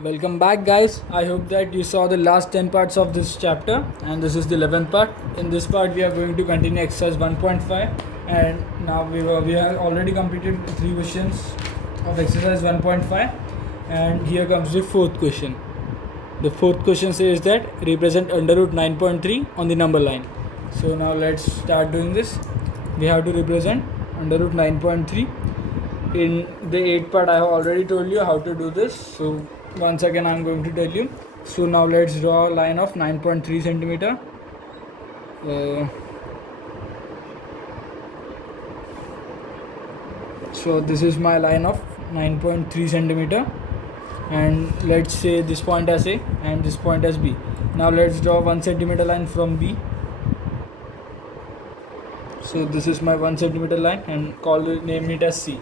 Welcome back, guys. I hope that you saw the last 10 parts of this chapter, and this is the 11th part. In this part, we are going to continue exercise 1.5, and now we have already completed 3 questions of exercise 1.5, and here comes the fourth question. The fourth question says that represent under root 9.3 on the number line. So now let's start doing this. We have to represent under root 9.3. In the 8th part, I have already told you how to do this. So once again I'm going to tell you. So now let's draw a line of 9.3 centimeter. So this is my line of 9.3 centimeter, and let's say this point as A and this point as B. Now let's draw 1 centimeter line from B. So this is my 1 centimeter line, and name it as C.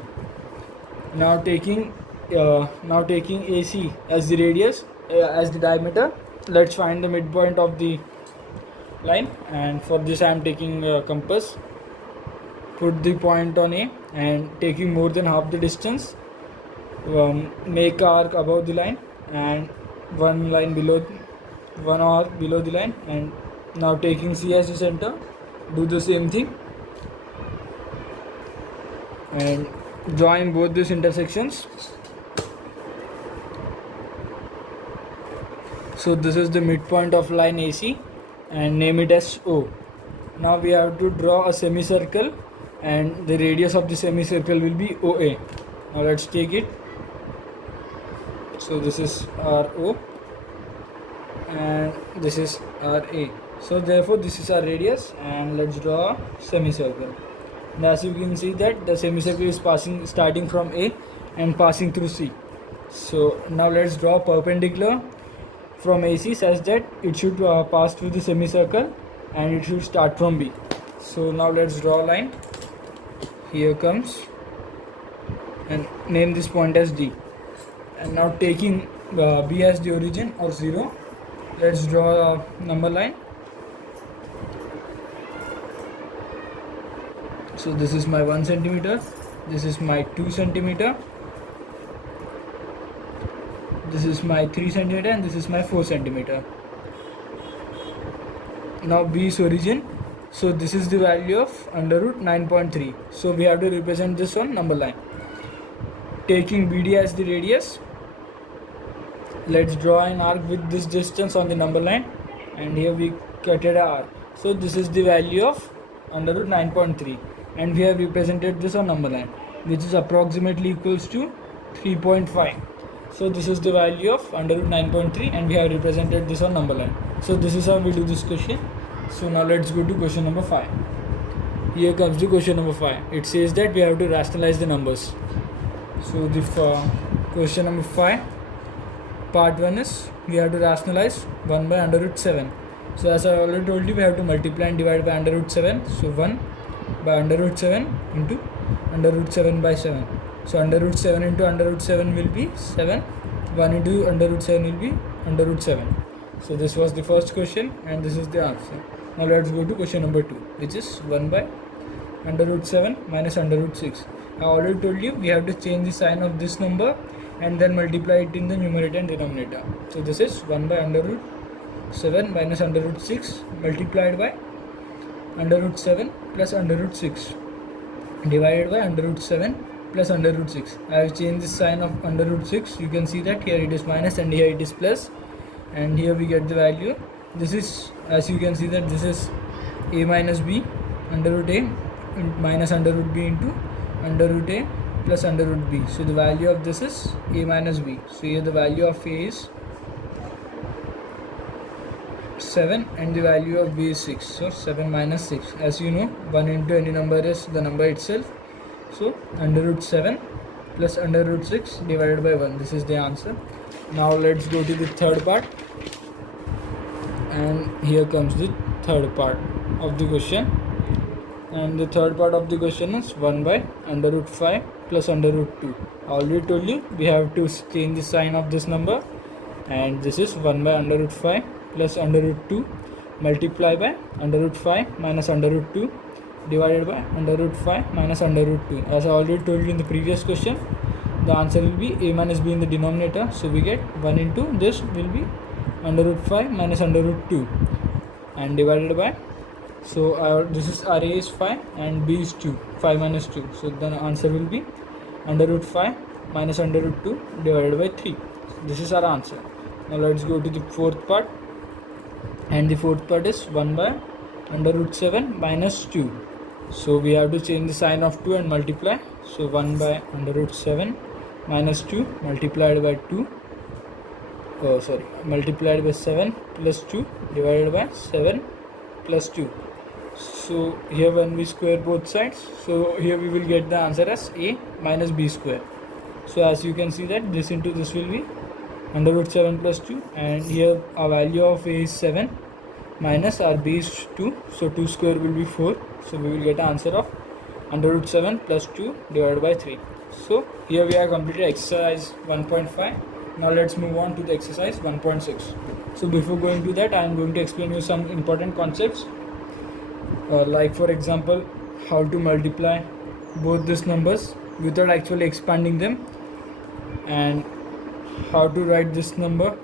Now taking AC as the radius, as the diameter, let's find the midpoint of the line, and for this I am taking a compass. Put the point on A and taking more than half the distance, make an arc above the line and one arc below the line, and now taking C as the center, do the same thing and join both these intersections. So this is the midpoint of line AC, and name it as O. Now we have to draw a semicircle, and the radius of the semicircle will be OA. Now let's take it. So this is RO and this is RA. So therefore this is our radius, and let's draw a semicircle. And as you can see that the semicircle is starting from A and passing through C. So now let's draw perpendicular from AC such that it should pass through the semicircle and it should start from B. So now let's draw a line. Here comes, and name this point as D. And now taking B as the origin or 0, let's draw a number line. So this is my 1 centimeter, this is my 2 centimeter, this is my 3 centimeter, and this is my 4 centimeter. Now B is origin, so this is the value of under root 9.3. So we have to represent this on number line. Taking BD as the radius, let's draw an arc with this distance on the number line, and here we cut an arc. So this is the value of under root 9.3, and we have represented this on number line, which is approximately equals to 3.5. So this is the value of under root 9.3, and we have represented this on number line. So this is how we do this question. So now let's go to question number 5. Here comes the question number 5. It says that we have to rationalize the numbers. So the question number 5, part 1 is we have to rationalize 1 by under root 7. So as I already told you, we have to multiply and divide by under root 7. So 1 by under root 7 into under root 7 by 7. So under root 7 into under root 7 will be 7. 1 into under root 7 will be under root 7. So this was the first question, and this is the answer. Now let's go to question number 2, which is 1 by under root 7 minus under root 6. I already told you we have to change the sign of this number and then multiply it in the numerator and denominator. So this is 1 by under root 7 minus under root 6 multiplied by under root 7 plus under root 6 divided by under root 7 plus under root 6. I have changed the sign of under root 6. You can see that here it is minus and here it is plus, and here we get the value. This is, as you can see, that this is A minus B under root A minus under root B into under root A plus under root B. So the value of this is A minus B. So here the value of A is 7 and the value of B is 6. So 7 minus 6. As you know, 1 into any number is the number itself. So under root 7 plus under root 6 divided by 1. This is the answer. Now let's go to the third part. And here comes the third part of the question. And the third part of the question is 1 by under root 5 plus under root 2. I already told you we have to change the sign of this number, and this is 1 by under root 5 plus under root 2 multiply by under root 5 minus under root 2 divided by under root 5 minus under root 2. As I already told you in the previous question, the answer will be a minus b in the denominator. So we get 1 into this will be under root 5 minus under root 2 and divided by, so this is RA is 5 and B is 2, 5 minus 2. So the answer will be under root 5 minus under root 2 divided by 3. This is our answer. Now let's go to the fourth part, and the fourth part is 1 by under root 7 minus 2. So we have to change the sign of 2 and multiply. So 1 by under root 7 minus 2 multiplied by 2, multiplied by 7 plus 2 divided by 7 plus 2. So here when we square both sides, so here we will get the answer as a minus b square. So as you can see that this into this will be under root 7 plus 2, and here our value of a is 7 minus our b is 2, so 2 square will be 4. So we will get an answer of under root 7 plus 2 divided by 3. So here we have completed exercise 1.5. Now let's move on to the exercise 1.6. So before going to that, I am going to explain you some important concepts, like for example how to multiply both these numbers without actually expanding them, and how to write this number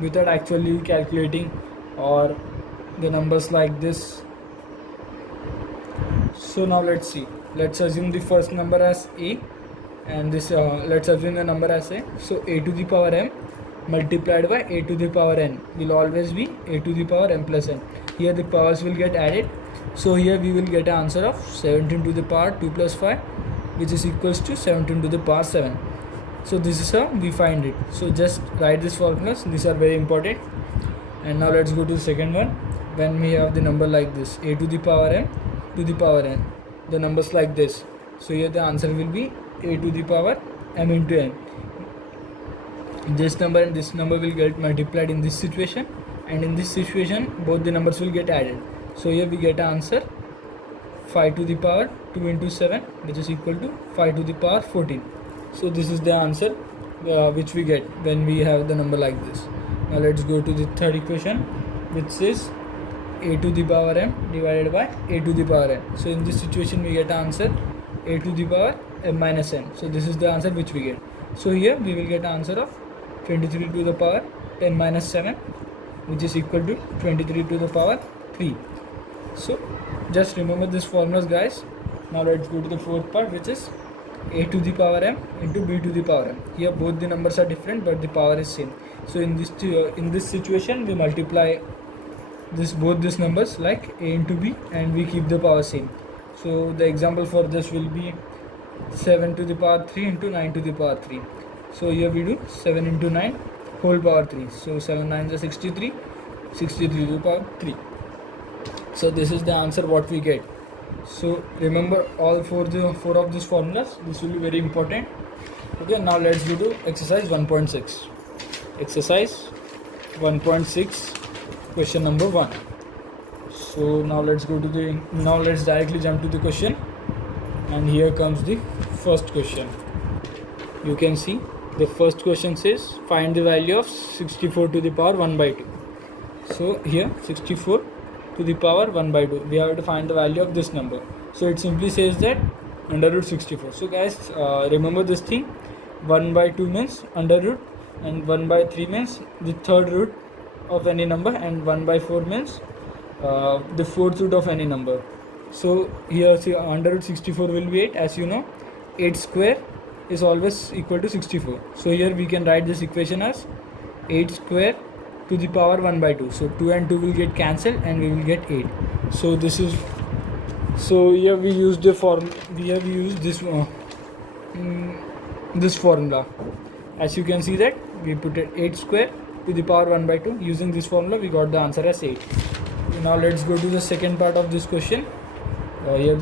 without actually calculating or the numbers like this. So now let's see. Let's assume the first number as a, and this let's assume the number as a. So a to the power m multiplied by a to the power n will always be a to the power m plus n. Here the powers will get added. So here we will get an answer of 17 to the power 2 plus 5, which is equals to 17 to the power 7. So this is how we find it. So just write these formulas. These are very important. And now let's go to the second one. When we have the number like this, a to the power m to the power n, the numbers like this. So here the answer will be a to the power m into n. This number and this number will get multiplied in this situation, and in this situation both the numbers will get added. So here we get an answer 5 to the power 2 into 7, which is equal to 5 to the power 14. So this is the answer which we get when we have the number like this. Now let's go to the third equation, which is a to the power m divided by a to the power n. So in this situation we get answer a to the power m minus n. So this is the answer which we get. So here we will get answer of 23 to the power 10 minus 7, which is equal to 23 to the power 3. So just remember this formulas, guys. Now let's go to the fourth part, which is a to the power m into b to the power m. Here both the numbers are different but the power is same. So in this situation we multiply both these numbers like a into b, and we keep the power same. So the example for this will be 7 to the power 3 into 9 to the power 3. So here we do 7 into 9 whole power 3. So 7 9 is 63, 63 to the power 3. So this is the answer what we get. So remember all four of these formulas. This will be very important. Okay, now let's go to exercise 1.6. Exercise 1.6, question number 1. So now let's directly jump to the question, and here comes the first question. You can see the first question says find the value of 64 to the power 1 by 2. So here 64 to the power 1 by 2, we have to find the value of this number. So it simply says that under root 64. So guys, remember this thing, 1 by 2 means under root, and 1 by 3 means the third root of any number, and 1 by 4 means the fourth root of any number. So here see, under root 64 will be 8. As you know, 8 square is always equal to 64. So here we can write this equation as 8 square to the power 1 by 2. So 2 and 2 will get cancelled and we will get 8. So this is, so here we use the form, we have used this this formula. As you can see that we put it 8 square to the power 1 by 2. Using this formula we got the answer as 8. Now let's go to the second part of this question. Here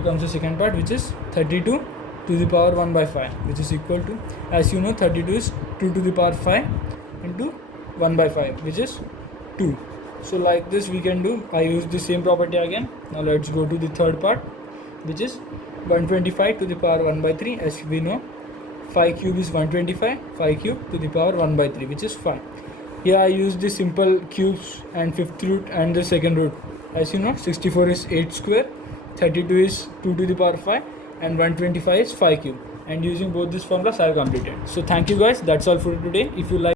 comes the second part, which is 32 to the power 1 by 5, which is equal to, as you know, 32 is 2 to the power 5 into 1 by 5, which is 2. So like this we can do. I use the same property again. Now let's go to the third part, which is 125 to the power 1 by 3. As we know, 5 cube is 125, 5 cube to the power 1 by 3, which is 5. Here I use the simple cubes and fifth root and the second root. As you know, 64 is 8 square, 32 is 2 to the power 5, and 125 is 5 cube. and using both these formulas I have completed. So thank you guys, that's all for today. If you like